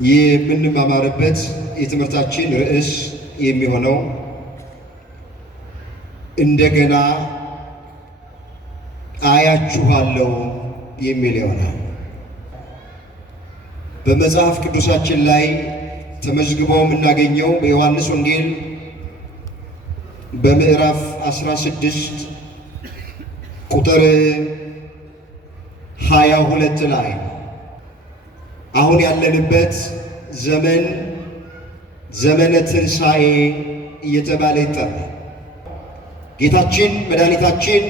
የምንማማርበት የትምህርታችን ርዕስ የሚሆነው እንደገና አያችኋለሁ የሚል ይሆናል። በመጽሐፍ ቅዱሳችን ላይ ተመዝግቦ የምናገኘው በዮሐንስ ወንጌል በምዕራፍ 16 ቁጥር 22 ላይ አሁን ያለንበት ዘመን ዘመነ ትንሣኤ እየተባለ ይጠራል። ጌታችን መድኃኒታችን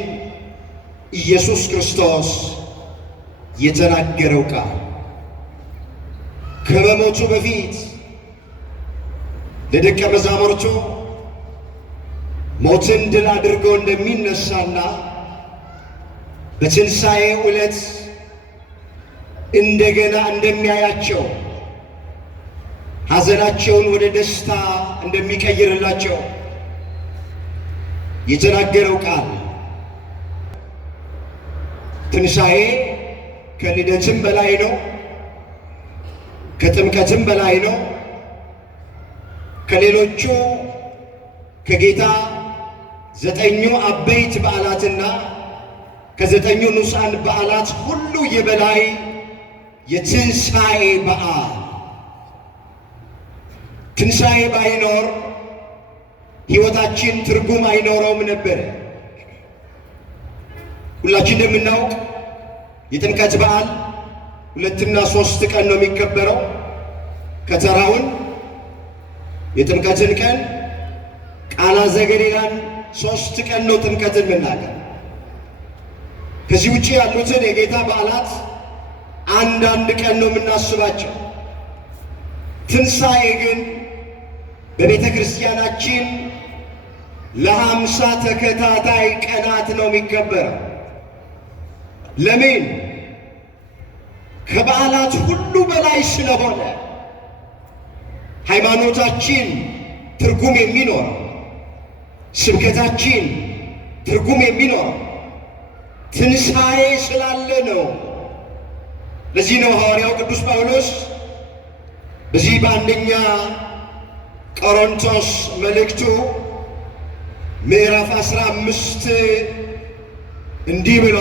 ኢየሱስ ክርስቶስ የተናገረው ቃል ከመሞቱ በፊት ለደቀ መዛሙርቱ ሞትን ድል አድርጎ እንደሚነሳና በትንሣኤው ዕለት እንደገና እንደሚያያቸው ሐዘናቸውን ወደ ደስታ እንደሚቀይርላቸው የተናገረው ቃል ትንሣኤ ከልደትም በላይ ነው፣ ከጥምቀትም በላይ ነው። ከሌሎቹ ከጌታ 9 አበይት በዓላትና ከ9 ንዑሳን በዓላት ሁሉ የበላይ የትንሣኤ በዓል። ትንሣኤ ባይኖር ሕይወታችን ትርጉም አይኖረውም ነበር። ሁላችን እንደምናውቅ የጥምቀት በዓል 2 እና 3 ቀን ነው የሚከበረው። ከተራውን የጥምቀትን ቀን ቃና ዘገሊላን 3 ቀን ነው ጥምቀትን የምናገር። ከዚህ ውጪ ያሉትን የጌታ በዓላት አንዳንድ ቀን ነው የምናስባቸው። ትንሣኤ ግን በቤተ ክርስቲያናችን ለ50 ተከታታይ ቀናት ነው የሚከበረው። ለምን? ከበዓላት ሁሉ በላይ ስለሆነ ሃይማኖታችን ትርጉም የሚኖረው፣ ስብከታችን ትርጉም የሚኖረው ትንሣኤ ስላለ ነው። ለዚህ ነው ሐዋርያው ቅዱስ ጳውሎስ በዚህ በአንደኛ ቆሮንቶስ መልእክቱ ምዕራፍ 15 እንዲህ ብሎ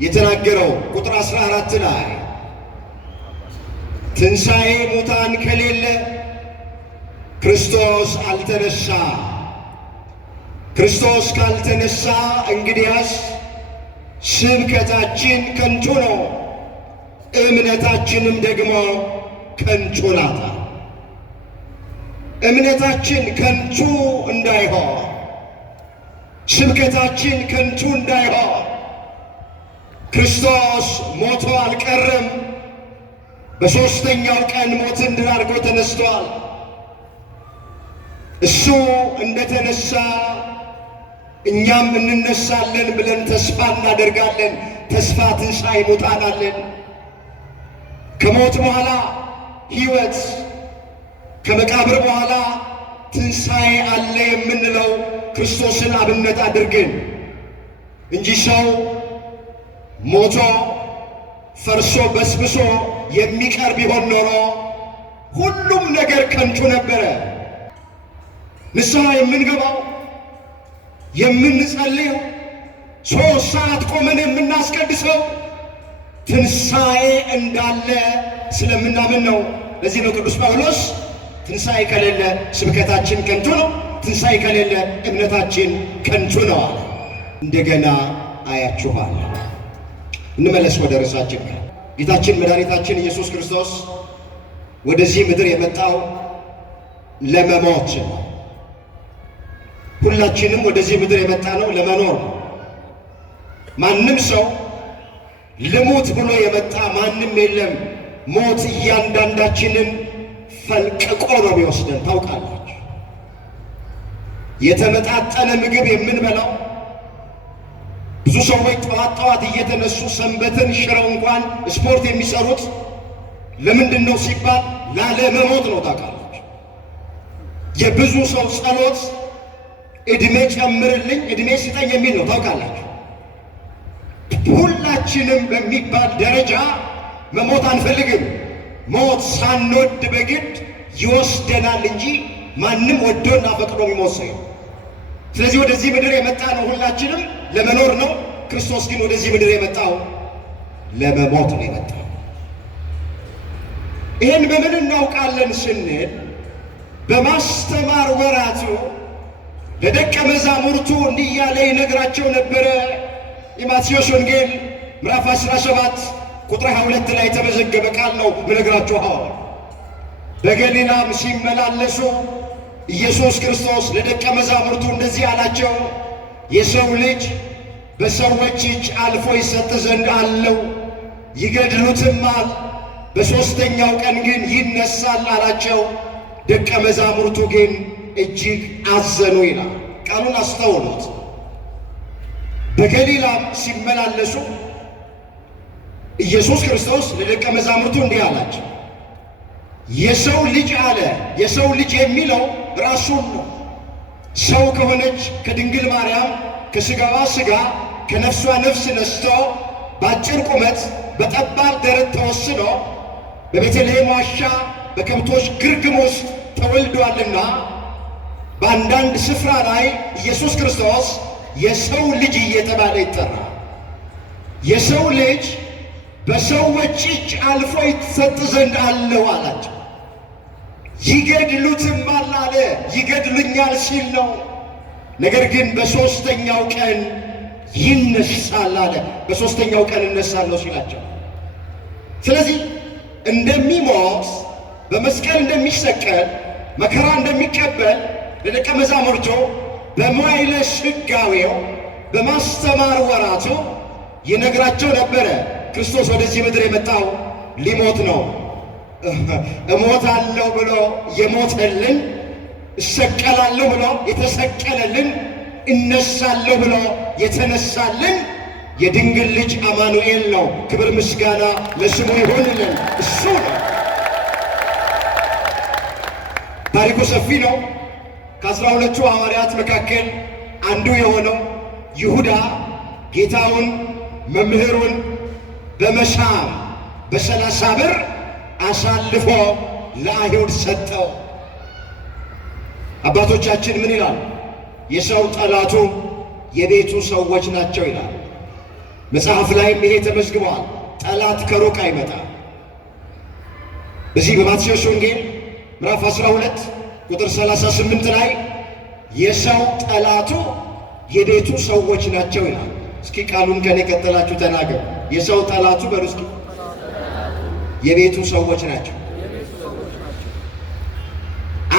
የተናገረው ቁጥር 14 ላይ ትንሣኤ ሙታን ከሌለ ክርስቶስ አልተነሳ፣ ክርስቶስ ካልተነሳ እንግዲያስ ስብከታችን ከንቱ ነው፣ እምነታችንም ደግሞ ከንቱ ናት። እምነታችን ከንቱ እንዳይሆን፣ ስብከታችን ከንቱ እንዳይሆን ክርስቶስ ሞቶ አልቀረም። በሦስተኛው ቀን ሞትን ድል አድርጎ ተነስቷል። እሱ እንደተነሳ እኛም እንነሳለን ብለን ተስፋ እናደርጋለን። ተስፋ ትንሣኤ ሙታን አለን። ከሞት በኋላ ሕይወት፣ ከመቃብር በኋላ ትንሣኤ አለ የምንለው ክርስቶስን አብነት አድርገን እንጂ ሰው ሞቶ ፈርሶ በስብሶ የሚቀር ቢሆን ኖሮ ሁሉም ነገር ከንቱ ነበረ። ንስሐ የምንገባው የምንጸልየው 3 ሰዓት ቆመን የምናስቀድሰው ትንሣኤ እንዳለ ስለምናምን ነው። ለዚህ ነው ቅዱስ ጳውሎስ ትንሣኤ ከሌለ ስብከታችን ከንቱ ነው፣ ትንሣኤ ከሌለ እምነታችን ከንቱ ነው አለ። እንደገና አያችኋለሁ። እንመለስ ወደ ርዕሳችን። ጌታችን መድኃኒታችን ኢየሱስ ክርስቶስ ወደዚህ ምድር የመጣው ለመሞት ነው። ሁላችንም ወደዚህ ምድር የመጣ ነው ለመኖር ነው። ማንም ሰው ልሙት ብሎ የመጣ ማንም የለም። ሞት እያንዳንዳችንን ፈልቅቆ ነው የሚወስደን። ታውቃላችሁ፣ የተመጣጠነ ምግብ የምንበላው ብዙ ሰዎች ጠዋት እየተነሱ ሰንበትን ሽረው እንኳን ስፖርት የሚሰሩት ለምንድን ነው ሲባል ላለመሞት ነው። ታውቃላችሁ፣ የብዙ ሰው ጸሎት እድሜ ጨምርልኝ፣ እድሜ ስጠኝ የሚል ነው። ታውቃላችሁ፣ ሁላችንም በሚባል ደረጃ መሞት አንፈልግም። ሞት ሳንወድ በግድ ይወስደናል እንጂ ማንም ወዶና ፈቅዶ የሚሞት ሰው የለም። ስለዚህ ወደዚህ ምድር የመጣ ነው ሁላችንም ለመኖር ነው። ክርስቶስ ግን ወደዚህ ምድር የመጣው ለመሞት ነው የመጣው። ይህን በምን እናውቃለን ስንል በማስተማር ወራቱ ለደቀ መዛሙርቱ እንዲህ እያለ ይነግራቸው ነበረ። የማቴዎስ ወንጌል ምዕራፍ 17 ቁጥር 22 ላይ የተመዘገበ ቃል ነው ምነግራችሁ። በገሊላም ሲመላለሱ ኢየሱስ ክርስቶስ ለደቀ መዛሙርቱ እንደዚህ አላቸው፣ የሰው ልጅ በሰዎች እጅ አልፎ ይሰጥ ዘንድ አለው፣ ይገድሉትማል፣ በሦስተኛው ቀን ግን ይነሳል አላቸው። ደቀ መዛሙርቱ ግን እጅግ አዘኑ ይላል። ቃሉን አስተውሉት። በገሊላም ሲመላለሱ ኢየሱስ ክርስቶስ ለደቀ መዛሙርቱ እንዲህ አላቸው፣ የሰው ልጅ አለ። የሰው ልጅ የሚለው ራሱን ነው። ሰው ከሆነች ከድንግል ማርያም ከሥጋዋ ሥጋ ከነፍሷ ነፍስ ነስቶ በአጭር ቁመት በጠባብ ደረት ተወስኖ በቤተልሔም ዋሻ በከብቶች ግርግም ውስጥ ተወልዷልና በአንዳንድ ስፍራ ላይ ኢየሱስ ክርስቶስ የሰው ልጅ እየተባለ ይጠራል። የሰው ልጅ በሰዎች እጅ አልፎ ይሰጥ ዘንድ አለው አላቸው። ይገድሉትማል አለ። ይገድሉኛል ሲል ነው። ነገር ግን በሦስተኛው ቀን ይነሳል አለ። በሦስተኛው ቀን እነሳለሁ ሲላቸው፣ ስለዚህ እንደሚሞት በመስቀል እንደሚሰቀል መከራ እንደሚቀበል ለደቀ መዛሙርቱ በመዋዕለ ሥጋዌው በማስተማር ወራቱ ይነግራቸው ነበረ። ክርስቶስ ወደዚህ ምድር የመጣው ሊሞት ነው። እሞታለሁ ብሎ የሞተልን፣ እሰቀላለሁ ብሎ የተሰቀለልን፣ እነሳለሁ ብሎ የተነሳልን የድንግል ልጅ አማኑኤል ነው። ክብር ምስጋና ለስሙ ይሁንልን። እሱ ነው። ታሪኩ ሰፊ ነው። ከ12ቱ ሐዋርያት መካከል አንዱ የሆነው ይሁዳ ጌታውን መምህሩን በመሻም በ30 ብር አሳልፎ ለአይሁድ ሰጠው። አባቶቻችን ምን ይላል? የሰው ጠላቱ የቤቱ ሰዎች ናቸው ይላል። መጽሐፍ ላይም ይሄ ተመዝግቧል። ጠላት ከሩቅ አይመጣም። በዚህ በማቴዎስ ወንጌል ምዕራፍ 12 ቁጥር 38 ላይ የሰው ጠላቱ የቤቱ ሰዎች ናቸው ይላል። እስኪ ቃሉን ከኔ ቀጥላችሁ ተናገሩ። የሰው ጠላቱ በሉ እስኪ የቤቱ ሰዎች ናቸው።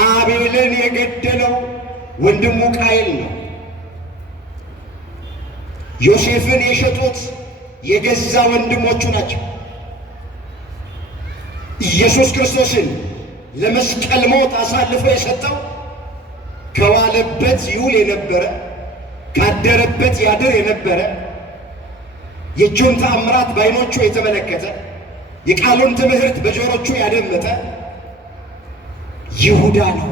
አቤልን የገደለው ወንድሙ ቃየል ነው። ዮሴፍን የሸጡት የገዛ ወንድሞቹ ናቸው። ኢየሱስ ክርስቶስን ለመስቀል ሞት አሳልፎ የሰጠው ከዋለበት ይውል የነበረ ካደረበት ያድር የነበረ የእጁን ተአምራት በዓይኖቹ የተመለከተ የቃሉን ትምህርት በጆሮቹ ያደመጠ ይሁዳ ነው።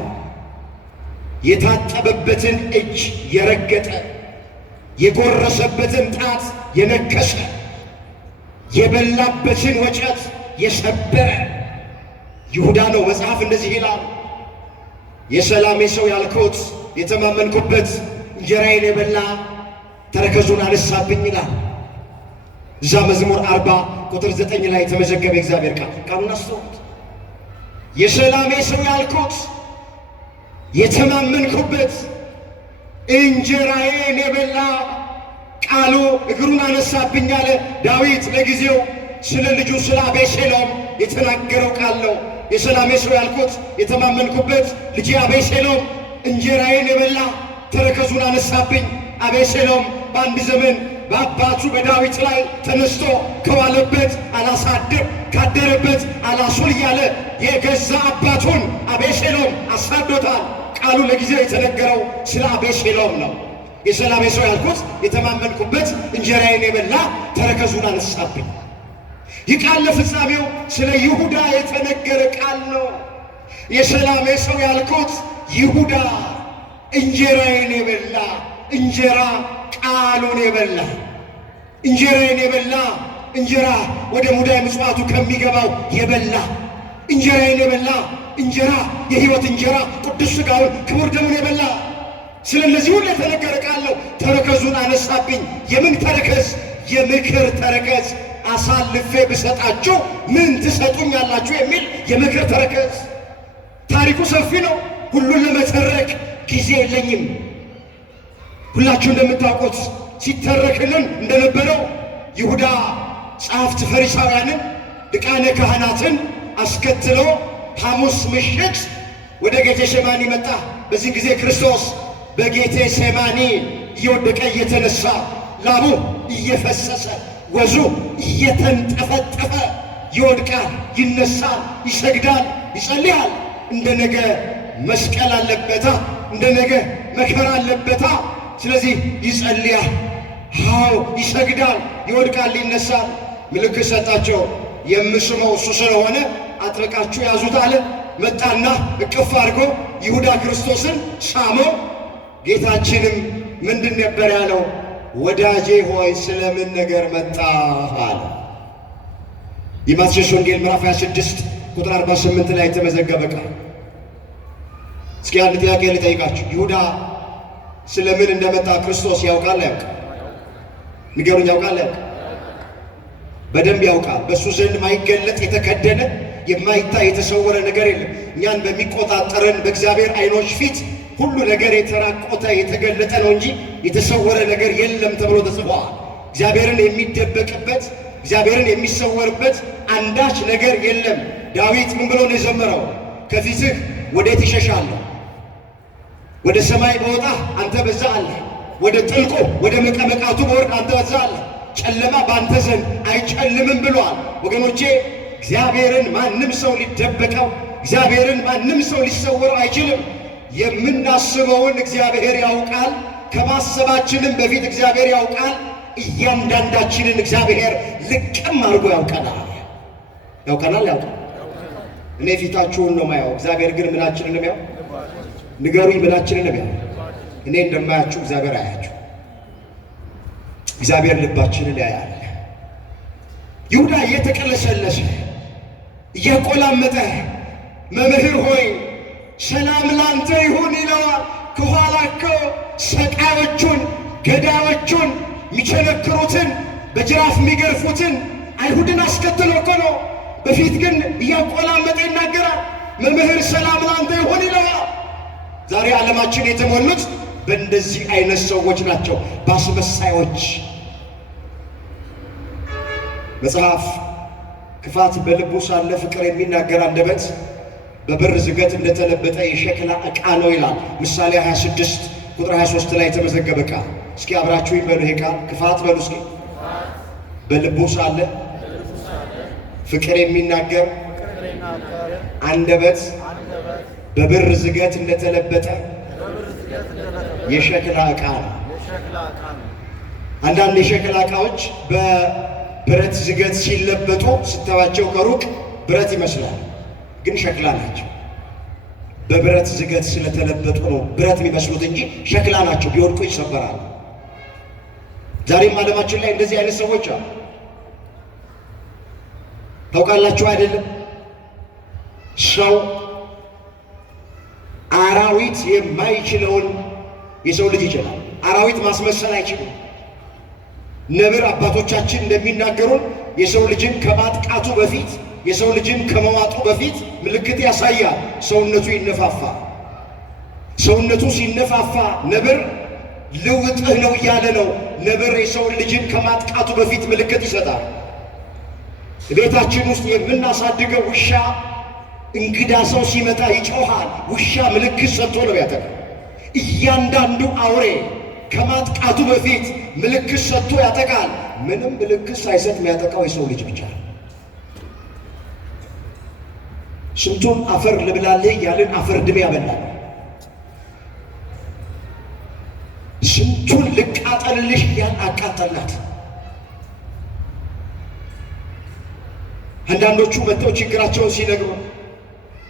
የታጠበበትን እጅ የረገጠ የጎረሰበትን ጣት የነከሰ የበላበትን ወጨት የሰበረ ይሁዳ ነው። መጽሐፍ እንደዚህ ይላል፣ የሰላሜ ሰው ያልኩት የተማመንኩበት እንጀራዬን የበላ ተረከዙን አነሳብኝ ይላል። እዛ መዝሙር 40 ቁጥር 9 ላይ የተመዘገበ እግዚአብሔር ቃል ቃሉን አስተውሉት። የሰላሜ ሰው ያልኩት የተማመንኩበት እንጀራዬን የበላ ቃሉ እግሩን አነሳብኝ አለ። ዳዊት ለጊዜው ስለ ልጁ ስለ አቤሴሎም የተናገረው ቃል ነው። የሰላሜ ሰው ያልኩት የተማመንኩበት ልጄ አቤሴሎም እንጀራዬን የበላ ተረከዙን አነሳብኝ። አቤሴሎም በአንድ ዘመን በአባቱ በዳዊት ላይ ተነስቶ ከዋለበት አላሳድር ካደረበት አላሱል እያለ የገዛ አባቱን አቤሴሎም አሳዶታል። ቃሉ ለጊዜው የተነገረው ስለ አቤሴሎም ነው። የሰላሜ ሰው ያልኩት የተማመንኩበት እንጀራዬን የበላ ተረከዙን አነሳብኝ። ይህ ቃል ለፍጻሜው ስለ ይሁዳ የተነገረ ቃል ነው። የሰላሜ ሰው ያልኩት ይሁዳ እንጀራዬን የበላ እንጀራ ቃሉን የበላ እንጀራዬን የበላ እንጀራ ወደ ሙዳየ ምጽዋቱ ከሚገባው የበላ እንጀራዬን የበላ እንጀራ የሕይወት እንጀራ ቅዱስ ሥጋውን ክቡር ደሙን የበላ ስለ እነዚህ ሁሉ የተነገረ ቃል ነው። ተረከዙን አነሳብኝ። የምን ተረከዝ? የምክር ተረከዝ። አሳልፌ ብሰጣችሁ ምን ትሰጡኛላችሁ የሚል የምክር ተረከዝ። ታሪኩ ሰፊ ነው። ሁሉን ለመተረክ ጊዜ የለኝም። ሁላችሁ እንደምታውቁት ሲተረክልን እንደነበረው ይሁዳ ጸሐፍት ፈሪሳውያንን ሊቃነ ካህናትን አስከትሎ ሐሙስ ምሽት ወደ ጌቴሴማኒ መጣ። በዚህ ጊዜ ክርስቶስ በጌቴሴማኒ እየወደቀ እየተነሳ ላቡ እየፈሰሰ ወዙ እየተንጠፈጠፈ ይወድቃል፣ ይነሳል፣ ይሰግዳል፣ ይጸልያል። እንደ ነገ መስቀል አለበታ፣ እንደ ነገ መከራ አለበታ። ስለዚህ ይጸልያል፣ አዎ ይሰግዳል፣ ይወድቃል፣ ይነሳል። ምልክት ሰጣቸው። የምስመው እሱ ስለሆነ አጥብቃችሁ ያዙት አለ። መጣና እቅፍ አድርጎ ይሁዳ ክርስቶስን ሳመው። ጌታችንም ምንድን ነበር ያለው? ወዳጄ ሆይ ስለምን ነገር መጣህ አለ። የማቴዎስ ወንጌል ምዕራፍ 26 ቁጥር 48 ላይ የተመዘገበ ቃል። እስኪ አንድ ጥያቄ ልጠይቃችሁ። ይሁዳ ስለምን እንደመጣ ክርስቶስ ያውቃል አያውቅም? ንገሩኝ። ያውቃል አያውቅም? በደንብ ያውቃል። በእሱ ዘንድ ማይገለጥ የተከደነ የማይታይ የተሰወረ ነገር የለም። እኛን በሚቆጣጠረን በእግዚአብሔር ዓይኖች ፊት ሁሉ ነገር የተራቆተ የተገለጠ ነው እንጂ የተሰወረ ነገር የለም ተብሎ ተጽፏል። እግዚአብሔርን የሚደበቅበት እግዚአብሔርን የሚሰወርበት አንዳች ነገር የለም። ዳዊት ምን ብሎ ነው የዘመረው? ከፊትህ ወዴት እሸሻለሁ? ወደ ሰማይ በወጣ አንተ በዛ አለ፣ ወደ ጥልቁ ወደ መቀመቃቱ በወርድ አንተ በዛ አለ። ጨለማ በአንተ ዘንድ አይጨልምም ብሏል። ወገኖቼ እግዚአብሔርን ማንም ሰው ሊደበቀው፣ እግዚአብሔርን ማንም ሰው ሊሰወረው አይችልም። የምናስበውን እግዚአብሔር ያውቃል። ከማሰባችንም በፊት እግዚአብሔር ያውቃል። እያንዳንዳችንን እግዚአብሔር ልቅም አድርጎ ያውቀናል። ያውቀናል። እኔ ፊታችሁን ነው ማየው፣ እግዚአብሔር ግን ምናችንን ነው ያው? ንገሩኝ፣ ምናችንን ነው ያው? እኔ እንደማያችሁ እግዚአብሔር አያችሁ። እግዚአብሔር ልባችንን ያያል። ይሁዳ እየተቀለሰለሰ እያቆላመጠ መምህር ሆይ ሰላም ላንተ ይሁን ይለዋል። ከኋላ እኮ ሰቃዮቹን፣ ገዳዮቹን፣ የሚቸነክሩትን፣ በጅራፍ የሚገርፉትን አይሁድን አስከትሎ እኮ ነው። በፊት ግን እያቆላመጠ ይናገራል። መምህር ሰላም ላንተ ይሁን ይለዋል። ዛሬ ዓለማችን የተሞሉት በእንደዚህ አይነት ሰዎች ናቸው፣ በአስመሳዮች። መጽሐፍ ክፋት በልቡ ሳለ ፍቅር የሚናገር አንደበት በብር ዝገት እንደተለበጠ የሸክላ ዕቃ ነው ይላል ምሳሌ 26 ቁጥር 23 ላይ የተመዘገበ ቃል። እስኪ አብራችሁ ይበሉ ይሄ ቃል። ክፋት በሉ እስኪ። በልቡ ሳለ ፍቅር የሚናገር አንደበት በብር ዝገት እንደተለበጠ የሸክላ ዕቃ ነው። አንዳንድ የሸክላ ዕቃዎች በብረት ዝገት ሲለበጡ ስታዩዋቸው ከሩቅ ብረት ይመስላል፣ ግን ሸክላ ናቸው። በብረት ዝገት ስለተለበጡ ነው ብረት የሚመስሉት እንጂ ሸክላ ናቸው። ቢወድቁ ይሰበራሉ። ዛሬም ዓለማችን ላይ እንደዚህ አይነት ሰዎች አሉ። ታውቃላችሁ አይደለም? ሰው አራዊት የማይችለውን የሰው ልጅ ይችላል። አራዊት ማስመሰል አይችልም። ነብር አባቶቻችን እንደሚናገሩን የሰው ልጅን ከማጥቃቱ በፊት የሰው ልጅን ከመዋጡ በፊት ምልክት ያሳያል። ሰውነቱ ይነፋፋ። ሰውነቱ ሲነፋፋ ነብር ልውጥህ ነው እያለ ነው። ነብር የሰው ልጅን ከማጥቃቱ በፊት ምልክት ይሰጣል። ቤታችን ውስጥ የምናሳድገው ውሻ እንግዳ ሰው ሲመጣ ይጮሃል። ውሻ ምልክት ሰጥቶ ነው ያጠቃል። እያንዳንዱ አውሬ ከማጥቃቱ በፊት ምልክት ሰጥቶ ያጠቃል። ምንም ምልክት ሳይሰጥ የሚያጠቃው የሰው ልጅ ብቻ ነው። ስንቱን አፈር ልብላለህ ያልን አፈር ድሜ ያበላል። ስንቱን ልቃጠልልሽ ያን አቃጠላት። አንዳንዶቹ መጥተው ችግራቸውን ሲነግሩ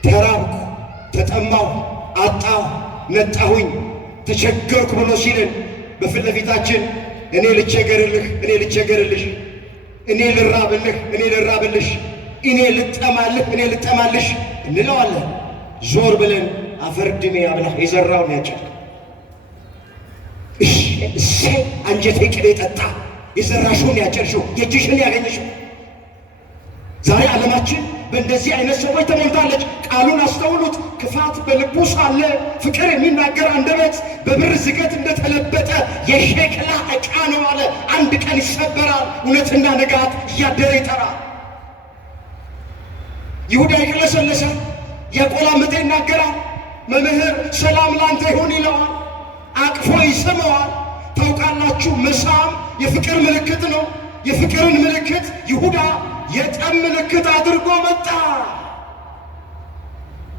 ተራብኩ፣ ተጠማሁ፣ አጣሁ፣ ነጣሁኝ፣ ተቸገርኩ ብሎ ሲልን በፊት ለፊታችን እኔ ልቸገርልህ፣ እኔ ልቸገርልሽ፣ እኔ ልራብልህ፣ እኔ ልራብልሽ፣ እኔ ልጠማልሽ እንለዋለን። ዞር ብለን አፈርድሜ ያብላህ የዘራውን ያጭድ። እሺ አንጀቴ ቅቤ ጠጣ የዘራሽውን ያጨድሽው የእጅሽን ያገኘሽው። ዛሬ ዓለማችን በእንደዚህ አይነት ሰዎች ተሞልታለች። ቃሉን አስተውሉት። ክፋት በልቡ ሳለ ፍቅር የሚናገር አንደበት በብር ዝገት እንደተለበጠ የሸክላ ዕቃ ነው አለ። አንድ ቀን ይሰበራል፣ እውነትና ንጋት እያደረ ይጠራል። ይሁዳ ይቅለሰለሰ የቆላመጠ ይናገራል። መምህር ሰላም ላንተ ይሁን ይለዋል፣ አቅፎ ይስመዋል። ታውቃላችሁ መሳም የፍቅር ምልክት ነው። የፍቅርን ምልክት ይሁዳ የጠብ ምልክት አድርጎ መጣ።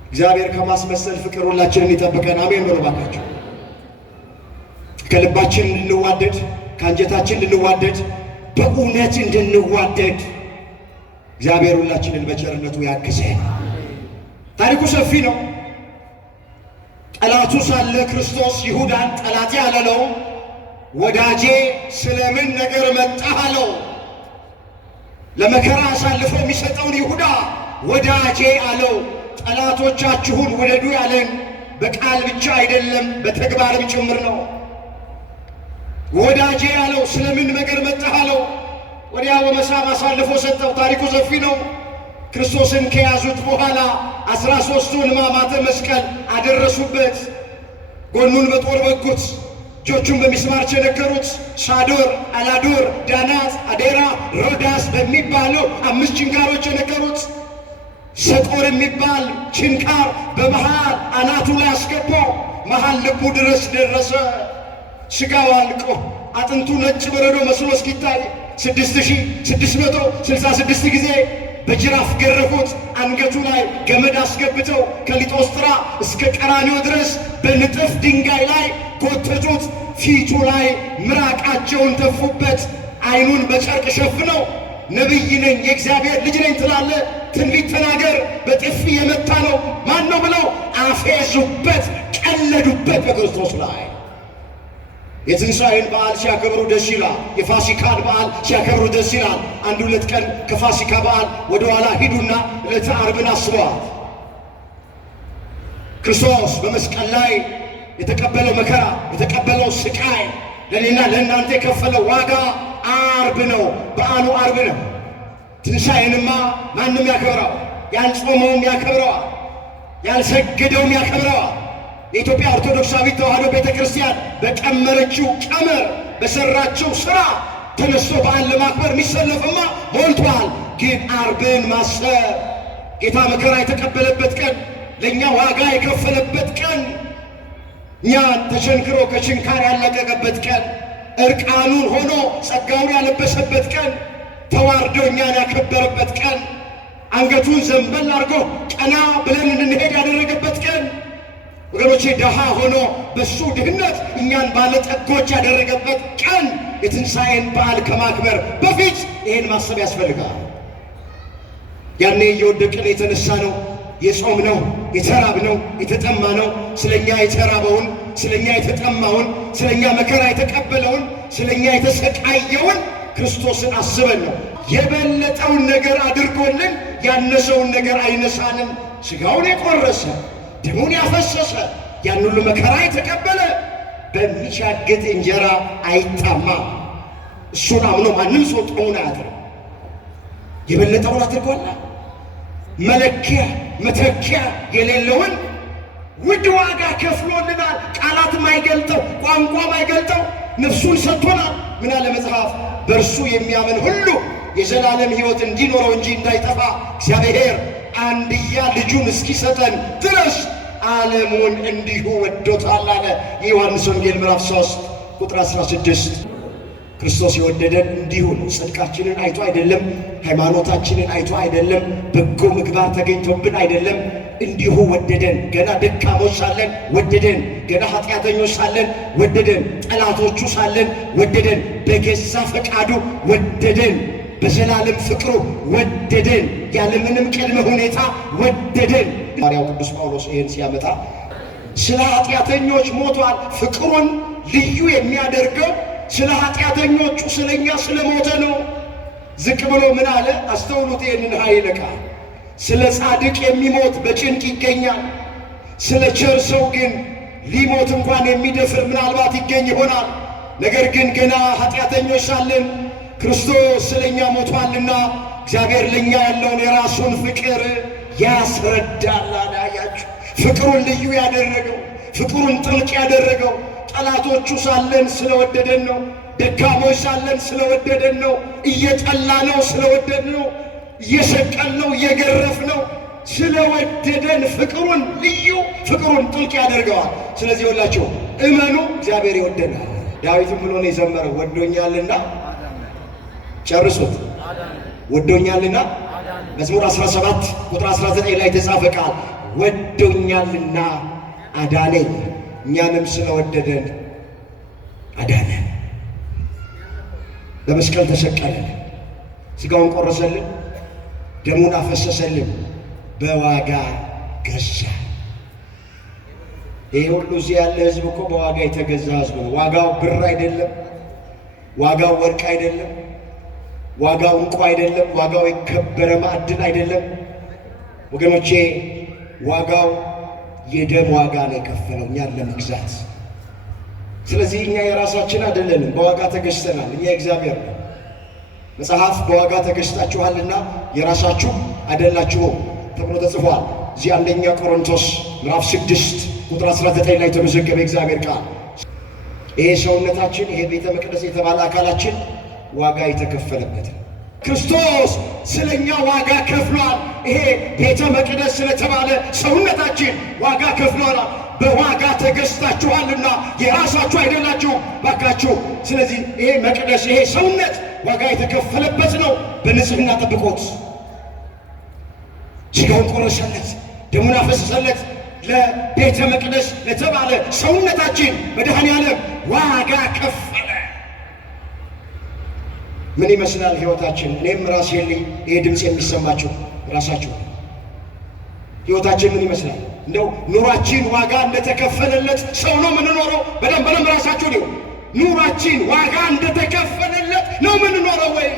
እግዚአብሔር ከማስመሰል ፍቅር ሁላችንን ይጠብቀን። አሜን በሉ ባካችሁ። ከልባችን እንድንዋደድ፣ ከአንጀታችን እንድንዋደድ፣ በእውነት እንድንዋደድ እግዚአብሔር ሁላችንን በቸርነቱ ያግዘን። ታሪኩ ሰፊ ነው። ጠላቱ ሳለ ክርስቶስ ይሁዳን ጠላቴ አለለው። ወዳጄ ስለምን ነገር መጣህ አለው። ለመከራ አሳልፎ የሚሰጠውን ይሁዳ ወዳጄ አለው። ጠላቶቻችሁን ውደዱ ያለን በቃል ብቻ አይደለም በተግባርም ጭምር ነው። ወዳጄ አለው። ስለምን ነገር መጣህ አለው። ወዲያ በመሳም አሳልፎ ሰጠው። ታሪኩ ሰፊ ነው። ክርስቶስን ከያዙት በኋላ 13ቱን ሕማማተ መስቀል አደረሱበት። ጎኑን በጦር ወጉት፣ እጆቹን በሚስማር ቸነከሩት። ሳዶር፣ አላዶር፣ ዳናት፣ አዴራ፣ ሮዳስ በሚባሉ 5 ችንካሮች ቸነከሩት። ሰቆር የሚባል ችንካር በመሃል አናቱ ላይ አስገባው። መሃል ልቡ ድረስ ደረሰ። ሥጋው አልቆ አጥንቱ ነጭ በረዶ መስሎ እስኪታይ 6666 ጊዜ በጅራፍ ገረፉት። አንገቱ ላይ ገመድ አስገብተው ከሊጦስትራ እስከ ቀራንዮ ድረስ በንጥፍ ድንጋይ ላይ ጎተቱት። ፊቱ ላይ ምራቃቸውን ተፉበት። ዓይኑን በጨርቅ ሸፍነው ነቢይ ነኝ የእግዚአብሔር ልጅ ነኝ ትላለ፣ ትንቢት ተናገር፣ በጥፊ የመታ ነው ማን ነው ብለው አፌዙበት፣ ቀለዱበት በክርስቶስ ላይ። የትንሣኤን በዓል ሲያከብሩ ደስ ይላል። የፋሲካን በዓል ሲያከብሩ ደስ ይላል። 1-2 ቀን ከፋሲካ በዓል ወደ ኋላ ሂዱና ዕለተ ዓርብን አስበዋል። ክርስቶስ በመስቀል ላይ የተቀበለው መከራ፣ የተቀበለው ስቃይ፣ ለእኔና ለእናንተ የከፈለው ዋጋ ዓርብ ነው። በዓሉ ዓርብ ነው። ትንሣኤንማ ማንም ያከብረዋል። ያልጾመውም ያከብረዋል፣ ያልሰገደውም ያከብረዋል። የኢትዮጵያ ኦርቶዶክሳዊት ተዋሕዶ ቤተ ክርስቲያን በቀመረችው ቀመር በሰራችው ሥራ ተነስቶ በዓል ለማክበር የሚሰለፍማ ሞልቷል። ግን ዓርብን ማሰብ ጌታ መከራ የተቀበለበት ቀን፣ ለእኛ ዋጋ የከፈለበት ቀን፣ እኛን ተቸንክሮ ከችንካር ያለቀቀበት ቀን፣ እርቃኑን ሆኖ ጸጋውን ያለበሰበት ቀን፣ ተዋርዶ እኛን ያከበረበት ቀን፣ አንገቱን ዘንበል አድርጎ ቀና ብለን እንድንሄድ ያደረገበት ቀን፣ ወገኖቼ ደሃ ሆኖ በሱ ድህነት እኛን ባለጠጎች ያደረገበት ቀን። የትንሣኤን በዓል ከማክበር በፊት ይህን ማሰብ ያስፈልጋል። ያኔ እየወደቅን የተነሳ ነው፣ የጾም ነው፣ የተራብ ነው፣ የተጠማ ነው። ስለኛ የተራበውን፣ ስለኛ የተጠማውን፣ ስለኛ መከራ የተቀበለውን፣ ስለኛ የተሰቃየውን ክርስቶስን አስበን ነው። የበለጠውን ነገር አድርጎልን ያነሰውን ነገር አይነሳንም። ሥጋውን የቆረሰ ደሙን ያፈሰሰ ያን ሁሉ መከራ የተቀበለ በሚሻግት እንጀራ አይታማም። እሱን አምኖ ማንም ሰው ጦሙን አያድርም። የበለጠውን አድርጓላ። መለኪያ መተኪያ የሌለውን ውድ ዋጋ ከፍሎልናል። ቃላት ማይገልጠው፣ ቋንቋ ማይገልጠው ነፍሱን ሰጥቶናል። ምን አለ መጽሐፍ? በእርሱ የሚያምን ሁሉ የዘላለም ሕይወት እንዲኖረው እንጂ እንዳይጠፋ እግዚአብሔር አንድያ ልጁን እስኪሰጠን ድረስ ዓለሙን እንዲሁ ወዶታል አለ። የዮሐንስ ወንጌል ምዕራፍ 3 ቁጥር 16። ክርስቶስ የወደደን እንዲሁ ነው። ጽድቃችንን አይቶ አይደለም፣ ሃይማኖታችንን አይቶ አይደለም፣ በጎ ምግባር ተገኝቶብን አይደለም። እንዲሁ ወደደን። ገና ደካሞች ሳለን ወደደን። ገና ኃጢአተኞች ሳለን ወደደን። ጠላቶቹ ሳለን ወደደን። በገዛ ፈቃዱ ወደደን። በዘላለም ፍቅሩ ወደደን። ያለምንም ቅድመ ሁኔታ ወደደን። ሐዋርያው ቅዱስ ጳውሎስ ይህን ሲያመጣ ስለ ኃጢአተኞች ሞቷል። ፍቅሩን ልዩ የሚያደርገው ስለ ኃጢአተኞቹ ስለኛ ስለሞተ ነው። ዝቅ ብሎ ምን አለ? አስተውሉት ይህንን ኃይለ ቃል። ስለ ጻድቅ የሚሞት በጭንቅ ይገኛል፣ ስለ ቸር ሰው ግን ሊሞት እንኳን የሚደፍር ምናልባት ይገኝ ይሆናል። ነገር ግን ገና ኃጢአተኞች ሳለን ክርስቶስ ስለኛ ሞቷልና እግዚአብሔር ለኛ ያለውን የራሱን ፍቅር ያስረዳል። አያችሁ፣ ፍቅሩን ልዩ ያደረገው፣ ፍቅሩን ጥልቅ ያደረገው ጠላቶቹ ሳለን ስለወደደን ነው። ደካሞች ሳለን ስለወደደን ነው። እየጠላ ነው ስለወደድ ነው። እየሰቀል ነው እየገረፍ ነው ስለወደደን ፍቅሩን ልዩ ፍቅሩን ጥልቅ ያደርገዋል። ስለዚህ ሁላችሁ እመኑ፣ እግዚአብሔር ይወደናል። ዳዊትም ብሎ ነው የዘመረው፣ ወዶኛልና ጨርሱት፣ ወዶኛልና። መዝሙር 17 ቁጥር 19 ላይ የተጻፈ ቃል ወዶኛልና አዳነኝ፣ እኛንም ስለወደደን አዳነን። በመስቀል ተሰቀለን፣ ሥጋውን ቆረሰልን፣ ደሙን አፈሰሰልን፣ በዋጋ ገዛ። ይሄ ሁሉ እዚህ ያለ ሕዝብ እኮ በዋጋ የተገዛ ሕዝብ ነው። ዋጋው ብር አይደለም፣ ዋጋው ወርቅ አይደለም፣ ዋጋው ዕንቁ አይደለም፣ ዋጋው የከበረ ማዕድን አይደለም። ወገኖቼ ዋጋው የደም ዋጋ ነው የከፈለው እኛን ለመግዛት። ስለዚህ እኛ የራሳችን አይደለንም፣ በዋጋ ተገዝተናል። እኛ እግዚአብሔር ነው። መጽሐፍ በዋጋ ተገዝታችኋልና የራሳችሁ አይደላችሁም ተብሎ ተጽፏል። እዚህ አንደኛ ቆሮንቶስ ምዕራፍ 6 ቁጥር 19 ላይ ተመዘገበ እግዚአብሔር ቃል። ይሄ ሰውነታችን፣ ይሄ ቤተ መቅደስ የተባለ አካላችን ዋጋ የተከፈለበት ክርስቶስ ስለኛ ዋጋ ከፍሏል። ይሄ ቤተ መቅደስ ስለተባለ ሰውነታችን ዋጋ ከፍሏል። በዋጋ ተገዝታችኋልና የራሳችሁ አይደላችሁም ባካችሁ። ስለዚህ ይሄ መቅደስ፣ ይሄ ሰውነት ዋጋ የተከፈለበት ነው። በንጽህና ጠብቆት ሥጋውን ቆረሰለት፣ ደሙን አፈሰሰለት። ለቤተ መቅደስ ለተባለ ሰውነታችን መድኃኔ ዓለም ዋጋ ከፈለ። ምን ይመስላል ሕይወታችን? እኔም ራሴ ይሄ ድምፅ የሚሰማችሁ ራሳችሁ ሕይወታችን ምን ይመስላል? እንደው ኑሯችን ዋጋ እንደተከፈለለት ሰው ነው የምንኖረው? በደንብ ራሳችሁ ነው። ኑሯችን ዋጋ እንደተከፈለለት ነው የምንኖረው ወይ?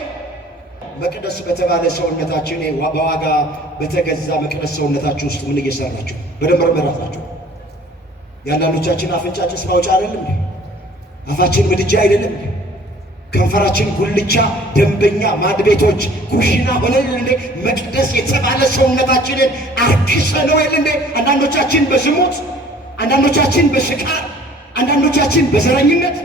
መቅደስ በተባለ ሰውነታችን፣ በዋጋ በተገዛ መቅደስ ሰውነታችሁ ውስጥ ምን እየሰራችሁ? በደንብ ራሳችሁ። የአንዳንዶቻችን አፍንጫ ጭስ ማውጫ አይደለም፣ አፋችን ምድጃ አይደለም፣ ከንፈራችን ጉልቻ፣ ደንበኛ ማድቤቶች፣ ኩሽና ሆነን እንዴ መቅደስ የተባለ ሰውነታችንን አርክሰነው የለ እንዴ? አንዳንዶቻችን በዝሙት፣ አንዳንዶቻችን በስካር፣ አንዳንዶቻችን በዘረኝነት፣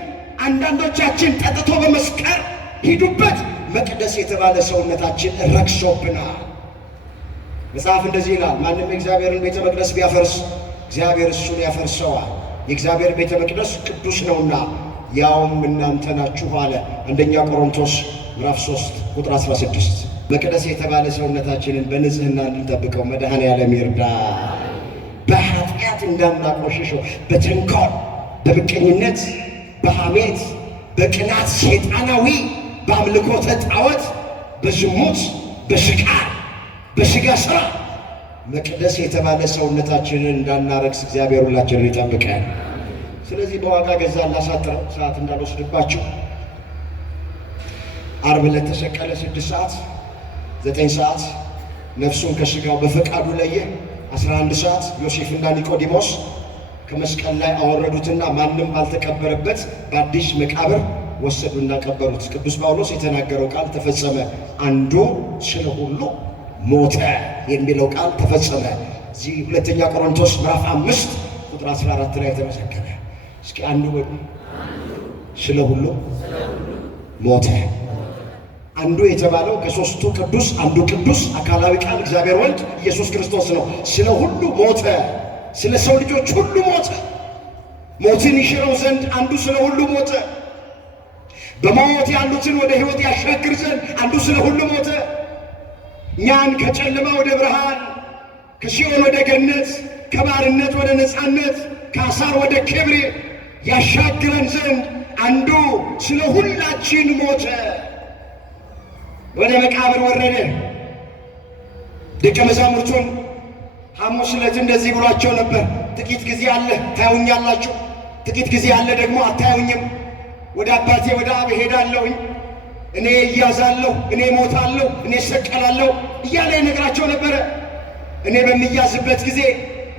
አንዳንዶቻችን ጠጥቶ በመስከር ሂዱበት። መቅደስ የተባለ ሰውነታችን ረክሶብናል። መጽሐፍ እንደዚህ ይላል፣ ማንም የእግዚአብሔርን ቤተ መቅደስ ቢያፈርስ እግዚአብሔር እሱን ያፈርሰዋል። የእግዚአብሔር ቤተ መቅደስ ቅዱስ ነውና ያውም እናንተ ናችሁ አለ። አንደኛ ቆሮንቶስ ምዕራፍ 3 ቁጥር 16። መቅደስ የተባለ ሰውነታችንን በንጽህና እንድንጠብቀው መድኃኔ ዓለም ይርዳ። በኃጢአት እንዳናቆሽሸው፣ በተንኮል፣ በምቀኝነት፣ በሐሜት፣ በቅናት ሰይጣናዊ፣ በአምልኮተ ጣዖት፣ በዝሙት፣ በስካር፣ በሥጋ ሥራ መቅደስ የተባለ ሰውነታችንን እንዳናረክስ እግዚአብሔር ሁላችንን ይጠብቀን። ስለዚህ በዋጋ ገዛ ላሳጥረው ሰዓት እንዳልወስድባችሁ። ዓርብ ዕለት ተሰቀለ። 6 ሰዓት 9 ሰዓት ነፍሱን ከሥጋው በፈቃዱ ለየ። 11 ሰዓት ዮሴፍና ኒቆዲሞስ ከመስቀል ላይ አወረዱትና ማንም ባልተቀበረበት በአዲስ መቃብር ወሰዱና ቀበሩት። ቅዱስ ጳውሎስ የተናገረው ቃል ተፈጸመ፣ አንዱ ስለ ሁሉ ሞተ የሚለው ቃል ተፈጸመ። እዚህ ሁለተኛ ቆሮንቶስ ምዕራፍ 5 ቁጥር 14 ላይ ተመዘገበ። እስኪ አንዱ ስለ ሁሉ ሞተ። አንዱ የተባለው ከሦስቱ ቅዱስ አንዱ ቅዱስ አካላዊ ቃል እግዚአብሔር ወልድ ኢየሱስ ክርስቶስ ነው። ስለ ሁሉ ሞተ፣ ስለ ሰው ልጆች ሁሉ ሞተ። ሞትን ይሽረው ዘንድ አንዱ ስለ ሁሉ ሞተ። በሞት ያሉትን ወደ ሕይወት ያሻግር ዘንድ አንዱ ስለ ሁሉ ሞተ። እኛን ከጨለማ ወደ ብርሃን፣ ከሲኦል ወደ ገነት፣ ከባርነት ወደ ነፃነት፣ ከአሳር ወደ ክብር ያሻግረን ዘንድ አንዱ ስለ ሁላችን ሞተ። ወደ መቃብር ወረደ። ደቀ መዛሙርቱን ሐሙስ ዕለት እንደዚህ ብሏቸው ነበር፣ ጥቂት ጊዜ አለ ታዩኛላችሁ፣ ጥቂት ጊዜ አለ ደግሞ አታዩኝም። ወደ አባቴ ወደ አብ እሄዳለሁኝ፣ እኔ እያዛለሁ፣ እኔ ሞታለሁ፣ እኔ ሰቀላለሁ እያለ ይነግራቸው ነበረ። እኔ በሚያዝበት ጊዜ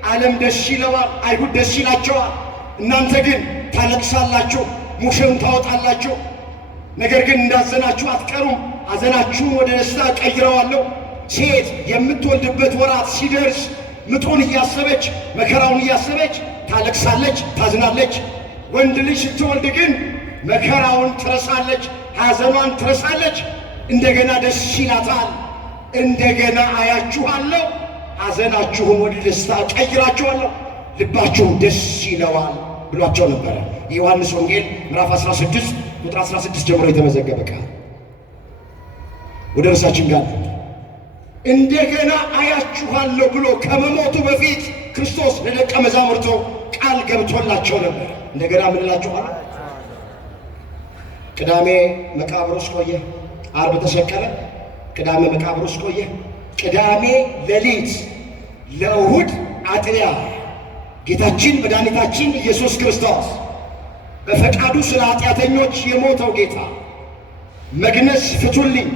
ዓለም ደስ ይለዋል፣ አይሁድ ደስ ይላቸዋል። እናንተ ግን ታለቅሳላችሁ፣ ሙሽን ታወጣላችሁ። ነገር ግን እንዳዘናችሁ አትቀሩም። ሐዘናችሁን ወደ ደስታ ቀይረዋለሁ። ሴት የምትወልድበት ወራት ሲደርስ ምጡን እያሰበች መከራውን እያሰበች ታለቅሳለች፣ ታዝናለች። ወንድ ልጅ ስትወልድ ግን መከራውን ትረሳለች፣ ሐዘኗን ትረሳለች። እንደገና ደስ ይላታል። እንደገና አያችኋለሁ፣ ሐዘናችሁን ወደ ደስታ ቀይራችኋለሁ፣ ልባችሁን ደስ ይለዋል ብሏቸው ነበረ። የዮሐንስ ወንጌል ምዕራፍ 16 ቁጥር 16 ጀምሮ የተመዘገበ ቃል። ወደ ርዕሳችን ጋር እንደገና አያችኋለሁ ብሎ ከመሞቱ በፊት ክርስቶስ ለደቀ መዛሙርቱ ቃል ገብቶላቸው ነበር። እንደገና ምን እላችኋለሁ? ቅዳሜ መቃብር ውስጥ ቆየ፣ ዓርብ ተሰቀለ። ቅዳሜ መቃብር ውስጥ ቆየ። ቅዳሜ ሌሊት ለእሁድ አጥቢያ ጌታችን መድኃኒታችን ኢየሱስ ክርስቶስ በፈቃዱ ስለ ኃጢአተኞች የሞተው ጌታ መግነዝ ፍቱልኝ፣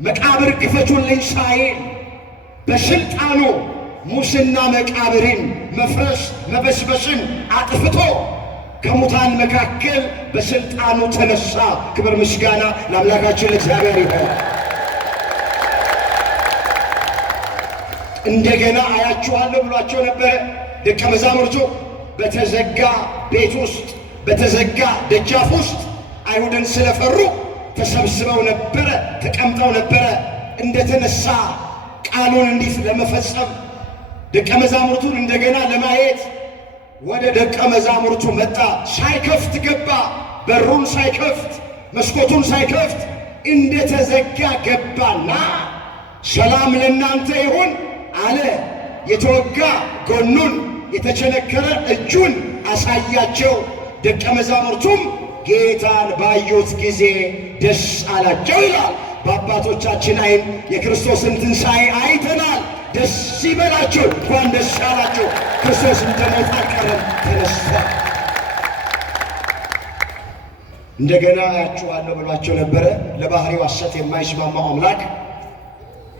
መቃብር ክፈቱልኝ ሳይል በስልጣኑ ሙስና መቃብርን መፍረስ መበስበስን አጥፍቶ ከሙታን መካከል በስልጣኑ ተነሳ። ክብር ምስጋና ለአምላካችን ለእግዚአብሔር ይሁን። እንደገና አያችኋለሁ ብሏቸው ነበረ። ደቀ መዛሙርቱ በተዘጋ ቤት ውስጥ በተዘጋ ደጃፍ ውስጥ አይሁድን ስለፈሩ ተሰብስበው ነበረ፣ ተቀምጠው ነበረ። እንደተነሳ ቃሉን እንዲህ ለመፈጸም ደቀ መዛሙርቱን እንደገና ለማየት ወደ ደቀ መዛሙርቱ መጣ። ሳይከፍት ገባ። በሩን ሳይከፍት መስኮቱን ሳይከፍት እንደተዘጋ ገባና ሰላም ለእናንተ ይሁን አለ። የተወጋ ጎኑን የተቸነከረ እጁን አሳያቸው። ደቀ መዛሙርቱም ጌታን ባዩት ጊዜ ደስ አላቸው ይላል። በአባቶቻችን ዓይን የክርስቶስን ትንሣኤ አይተናል። ደስ ይበላቸው፣ እንኳን ደስ አላቸው። ክርስቶስ እንደሞተ አልቀረም፣ ተነስቷል። እንደገና አያችኋለሁ ብሏቸው ነበረ። ለባህሪው ሐሰት የማይስማማው አምላክ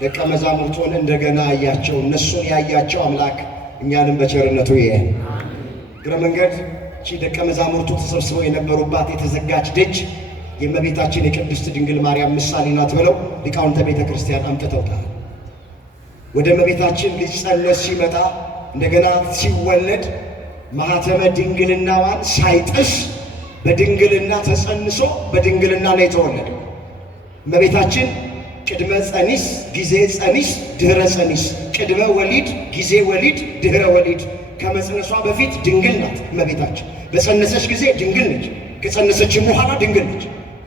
ደቀ መዛሙርቱን እንደገና አያቸው። እነሱን ያያቸው አምላክ እኛንም በቸርነቱ ይየ እግረ መንገድ ደቀ መዛሙርቱ ተሰብስበው የነበሩባት የተዘጋች ደጅ የእመቤታችን የቅድስት ድንግል ማርያም ምሳሌ ናት ብለው ሊቃውንተ ቤተ ክርስቲያን አምጥተውታል። ወደ እመቤታችን ሊጸነስ ሲመጣ እንደገና ሲወለድ ማኅተመ ድንግልናዋን ሳይጥስ በድንግልና ተጸንሶ በድንግልና ነው የተወለደው። እመቤታችን ቅድመ ጸኒስ፣ ጊዜ ጸኒስ፣ ድኅረ ጸኒስ፣ ቅድመ ወሊድ፣ ጊዜ ወሊድ፣ ድኅረ ወሊድ። ከመጽነሷ በፊት ድንግል ናት እመቤታችን። በጸነሰች ጊዜ ድንግል ነች። ከጸነሰችም በኋላ ድንግል ነች።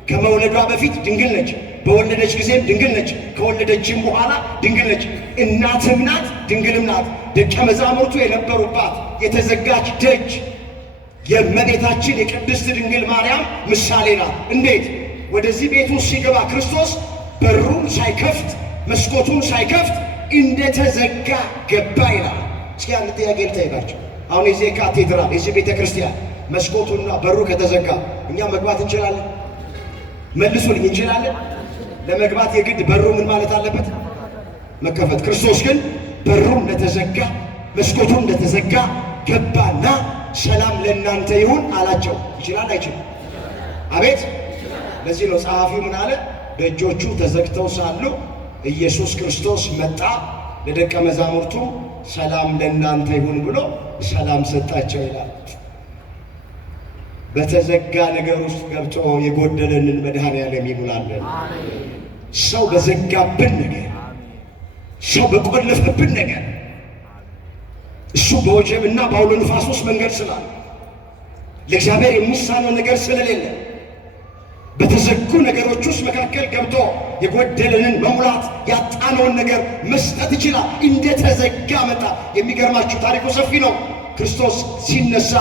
ከመውለዷ በፊት ድንግል ነች። በወለደች ጊዜም ድንግል ነች። ከወለደችም በኋላ ድንግል ነች። እናትም ናት፣ ድንግልም ናት። ደቀ መዛሙርቱ የነበሩባት የተዘጋች ደጅ የእመቤታችን የቅድስት ድንግል ማርያም ምሳሌ ናት። እንዴት? ወደዚህ ቤቱ ሲገባ ክርስቶስ በሩን ሳይከፍት መስኮቱን ሳይከፍት እንደተዘጋ ገባ ይላል። እስኪ አንድ ጥያቄ ልጠይቃቸው። አሁን የዚህ ካቴድራል የዚህ ቤተ ክርስቲያን መስኮቱና በሩ ከተዘጋ እኛ መግባት እንችላለን? መልሱልኝ፣ እንችላለን? ለመግባት የግድ በሩ ምን ማለት አለበት? መከፈት። ክርስቶስ ግን በሩ እንደተዘጋ መስኮቱ እንደተዘጋ ገባና ሰላም ለእናንተ ይሁን አላቸው። ይችላል አይችልም? አቤት! ለዚህ ነው ጸሐፊው ምን አለ? ደጆቹ ተዘግተው ሳሉ ኢየሱስ ክርስቶስ መጣ፣ ለደቀ መዛሙርቱ ሰላም ለእናንተ ይሁን ብሎ ሰላም ሰጣቸው ይላል። በተዘጋ ነገር ውስጥ ገብቶ የጎደለንን መድኃኔዓለም ይሙላለን። ሰው በዘጋብን ነገር፣ ሰው በቆለፈብን ነገር እሱ በወጀብና በአውሎ ንፋስ ውስጥ መንገድ ስላለ ለእግዚአብሔር የሚሳነው ነገር ስለሌለ በተዘጉ ነገሮች ውስጥ መካከል ገብቶ የጎደለንን መሙላት ያጣነውን ነገር መስጠት ይችላል። እንደተዘጋ መጣ። የሚገርማችሁ ታሪኩ ሰፊ ነው። ክርስቶስ ሲነሳ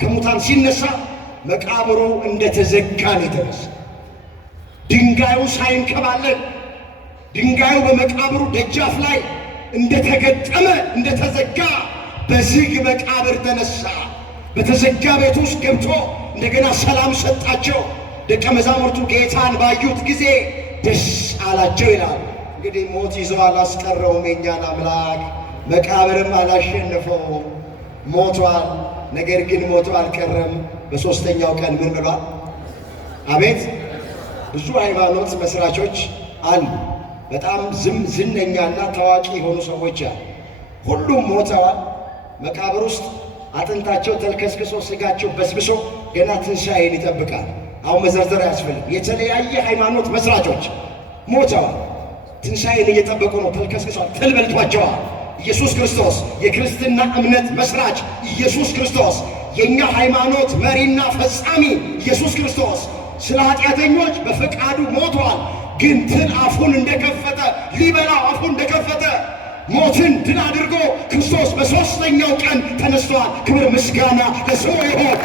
ከሙታን ሲነሳ መቃብሩ እንደተዘጋ ነው የተነሳ። ድንጋዩ ሳይንከባለን ድንጋዩ በመቃብሩ ደጃፍ ላይ እንደተገጠመ እንደተዘጋ በዝግ መቃብር ተነሳ። በተዘጋ ቤት ውስጥ ገብቶ እንደገና ሰላም ሰጣቸው። ደቀ መዛሙርቱ ጌታን ባዩት ጊዜ ደስ አላቸው ይላል። እንግዲህ ሞት ይዞ አላስቀረውም የእኛን አምላክ፣ መቃብርም አላሸነፈውም። ሞቷል። ነገር ግን ሞቱ አልቀረም። በሦስተኛው ቀን ምን ብሏል? አቤት! ብዙ ሃይማኖት መስራቾች አሉ። በጣም ዝነኛና ታዋቂ የሆኑ ሰዎች አሉ። ሁሉም ሞተዋል። መቃብር ውስጥ አጥንታቸው ተልከስክሶ ስጋቸው በስብሶ ገና ትንሣኤን ይጠብቃል። አሁን መዘርዘር አያስፈልግም። የተለያየ ሃይማኖት መስራቾች ሞተዋል። ትንሣኤን እየጠበቁ ነው። ተልከስክሷል። ትል በልቷቸዋል። ኢየሱስ ክርስቶስ የክርስትና እምነት መስራች ኢየሱስ ክርስቶስ የእኛ ሃይማኖት መሪና ፈጻሚ ኢየሱስ ክርስቶስ ስለ ኃጢአተኞች በፈቃዱ ሞቷል። ግን ትል አፉን እንደከፈተ ሊበላው አፉን እንደከፈተ ሞትን ድል አድርጎ ክርስቶስ በሦስተኛው ቀን ተነስተዋል። ክብር ምስጋና ለስሙ ይሁን።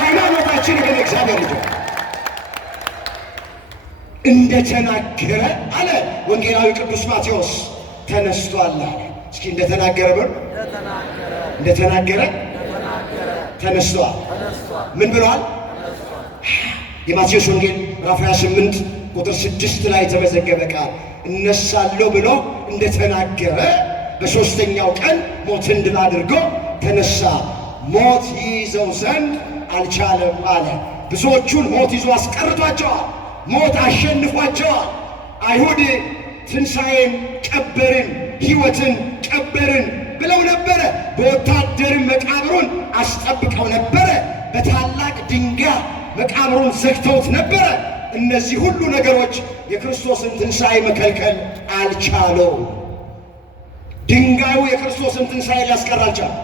ሃይማኖታችን እግዚአብሔር ልጅ እንደተናገረ አለ ወንጌላዊ ቅዱስ ማቴዎስ ተነስቷል አለ። እስኪ እንደተናገረ በሉ። እንደተናገረ ተነስቷል። ምን ብሏል? የማቴዎስ ወንጌል ምዕራፍ 28 ቁጥር 6 ላይ የተመዘገበ ቃል እነሳለሁ ብሎ እንደተናገረ በሦስተኛው ቀን ሞትን ድል አድርጎ ተነሳ። ሞት ይይዘው ዘንድ አልቻለም አለ። ብዙዎቹን ሞት ይዞ አስቀርቷቸዋል። ሞት አሸንፏቸዋል። አይሁድ ትንሣኤን ቀበርን፣ ሕይወትን ቀበርን ብለው ነበረ። በወታደርም መቃብሩን አስጠብቀው ነበረ። በታላቅ ድንጋይ መቃብሩን ዘግተውት ነበረ። እነዚህ ሁሉ ነገሮች የክርስቶስን ትንሣኤ መከልከል አልቻለው። ድንጋዩ የክርስቶስን ትንሣኤ ሊያስቀር አልቻለም።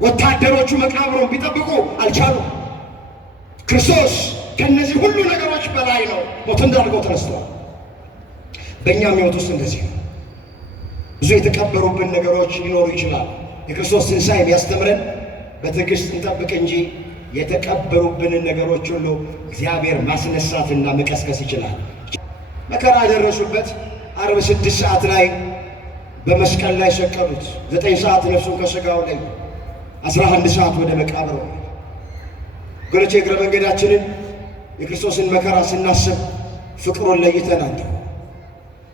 ወታደሮቹ መቃብሩን ቢጠብቁ አልቻሉም። ክርስቶስ ከእነዚህ ሁሉ ነገሮች በላይ ነው። ሞትን ድል አድርጎ ተነስተዋል። በእኛም ሕይወት ውስጥ እንደዚህ ነው። ብዙ የተቀበሩብን ነገሮች ሊኖሩ ይችላል። የክርስቶስ ትንሣኤ ቢያስተምረን በትዕግሥት እንጠብቅ እንጂ የተቀበሩብንን ነገሮች ሁሉ እግዚአብሔር ማስነሳትና መቀስቀስ ይችላል። መከራ ያደረሱበት ዓርብ 6 ሰዓት ላይ በመስቀል ላይ ሰቀሉት። 9 ሰዓት ነፍሱን ከሥጋው ላይ 11 ሰዓት ወደ መቃብር ነው። ወገኖቼ እግረ መንገዳችንን የክርስቶስን መከራ ስናስብ ፍቅሩን ለይተናል።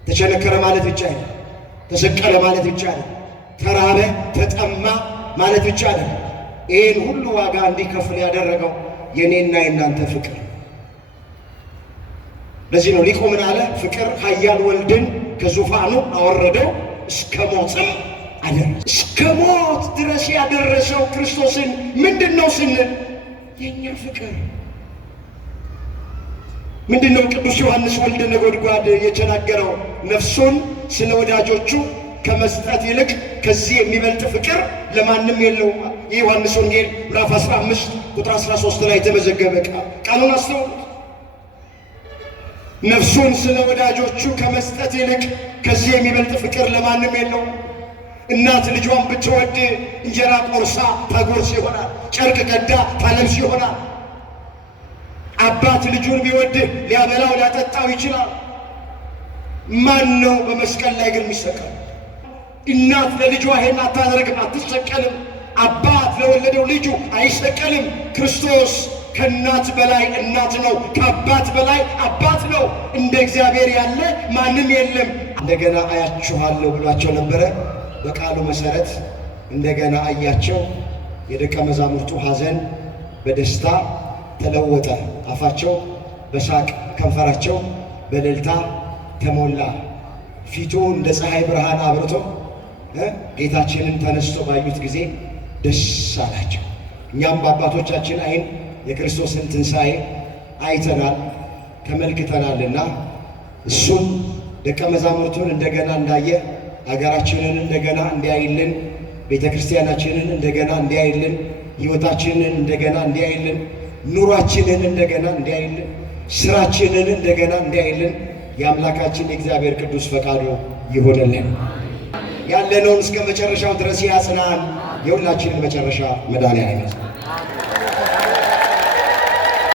ተቸነከረ ማለት ብቻ አይደለም። ተሰቀለ ማለት ብቻ አይደለም። ተራበ ተጠማ ማለት ብቻ አይደለም። ይህን ሁሉ ዋጋ እንዲከፍል ያደረገው የኔና የእናንተ ፍቅር። ለዚህ ነው ሊቁ ምን አለ? ፍቅር ኃያል ወልድን ከዙፋኑ አወረደው እስከ ሞትም አደረሰ። እስከ ሞት ድረስ ያደረሰው ክርስቶስን ምንድን ነው ስንል የእኛ ፍቅር ምንድን ነው? ቅዱስ ዮሐንስ ወልደ ነጎድጓድ የተናገረው ነፍሱን ስለ ወዳጆቹ ከመስጠት ይልቅ ከዚህ የሚበልጥ ፍቅር ለማንም የለውም። የዮሐንስ ወንጌል ምዕራፍ 15 ቁጥር 13 ላይ የተመዘገበ ቃሉን አስተውሉት። ነፍሱን ስለ ወዳጆቹ ከመስጠት ይልቅ ከዚህ የሚበልጥ ፍቅር ለማንም የለውም። እናት ልጇን ብትወድ እንጀራ ቆርሳ ታጎርስ ይሆናል፣ ጨርቅ ቀዳ ታለብስ ይሆናል። አባት ልጁን ቢወድህ ሊያበላው ሊያጠጣው ይችላል። ማን ነው በመስቀል ላይ ግን የሚሰቀል? እናት ለልጇ ይሄን አታደርግም፣ አትሰቀልም። አባት ለወለደው ልጁ አይሰቀልም። ክርስቶስ ከእናት በላይ እናት ነው፣ ከአባት በላይ አባት ነው። እንደ እግዚአብሔር ያለ ማንም የለም። እንደገና አያችኋለሁ ብሏቸው ነበረ። በቃሉ መሰረት እንደገና አያቸው። የደቀ መዛሙርቱ ሐዘን በደስታ ተለወጠ። አፋቸው በሳቅ ከንፈራቸው በእልልታ ተሞላ። ፊቱ እንደ ፀሐይ ብርሃን አብርቶ ጌታችንን ተነስቶ ባዩት ጊዜ ደስ አላቸው። እኛም በአባቶቻችን ዓይን የክርስቶስን ትንሣኤ አይተናል ተመልክተናልና እሱን ደቀ መዛሙርቱን እንደገና እንዳየ አገራችንን እንደገና እንዲያይልን፣ ቤተ ክርስቲያናችንን እንደገና እንዲያይልን፣ ሕይወታችንን እንደገና እንዲያይልን፣ ኑሯችንን እንደገና እንዲያይልን፣ ስራችንን እንደገና እንዲያይልን የአምላካችን የእግዚአብሔር ቅዱስ ፈቃዱ ይሆንልን። ያለነውን እስከ መጨረሻው ድረስ ያጽናን። የሁላችንን መጨረሻ መድኃኔዓለም